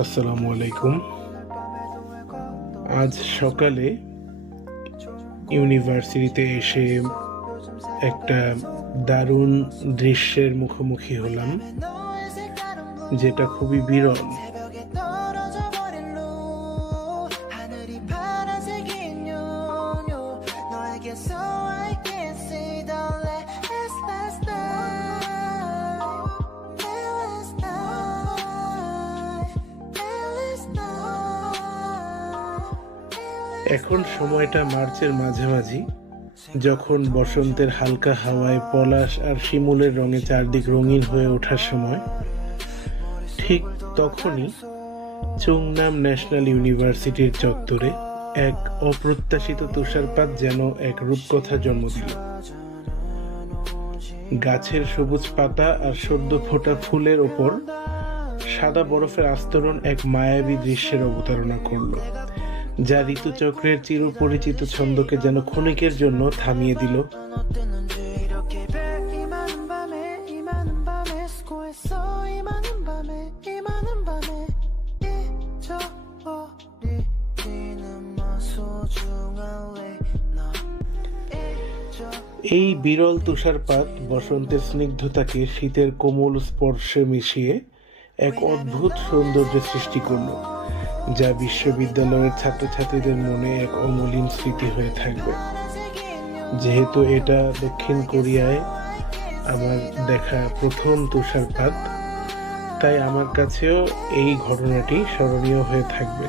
আসসালামু আলাইকুম। আজ সকালে ইউনিভার্সিটিতে এসে একটা দারুণ দৃশ্যের মুখোমুখি হলাম যেটা খুবই বিরল। এখন সময়টা মার্চের মাঝামাঝি, যখন বসন্তের হালকা হাওয়ায় পলাশ আর শিমুলের রঙে চারদিক রঙিন হয়ে ওঠার সময়, ঠিক তখনই চুংনাম ন্যাশনাল ইউনিভার্সিটির চত্বরে এক অপ্রত্যাশিত তুষারপাত যেন এক রূপকথা জন্ম দিল। গাছের সবুজ পাতা আর সদ্য ফোটা ফুলের ওপর সাদা বরফের আস্তরণ এক মায়াবী দৃশ্যের অবতারণা করল। যা ঋতুচক্রের চিরপরিচিত ছন্দকে যেন ক্ষণিকের জন্য থামিয়ে দিল। এই বিরল তুষারপাত বসন্তের স্নিগ্ধতাকে শীতের কোমল স্পর্শে মিশিয়ে এক অদ্ভুত সৌন্দর্য সৃষ্টি করল। যা বিশ্ববিদ্যালয়ের ছাত্রছাত্রীদের মনে এক অমলিন স্মৃতি হয়ে থাকবে। যেহেতু এটা দক্ষিণ কোরিয়ায় আমার দেখা প্রথম তুষারপাত, তাই আমার কাছেও এই ঘটনাটি স্মরণীয় হয়ে থাকবে।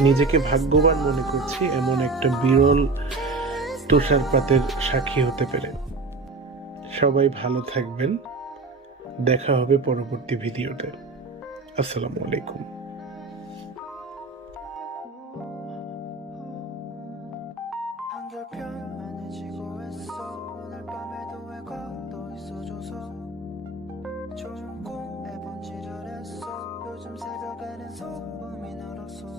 নিজেকে ভাগ্যবান মনে করছি এমন একটা বিরল তুষারপাতের সাক্ষী হতে পেরে। সবাই ভালো থাকবেন। দেখা হবে পরবর্তী ভিডিওতে। আসসালামু আলাইকুম। 한결편 안해지고 했어. 오늘 밤에도 왜가 또 있어줘서 좋은 꿈 해본지를 했어. 요즘 새벽에는 소음이 늘었어.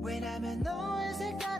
왜냐면 너의 색다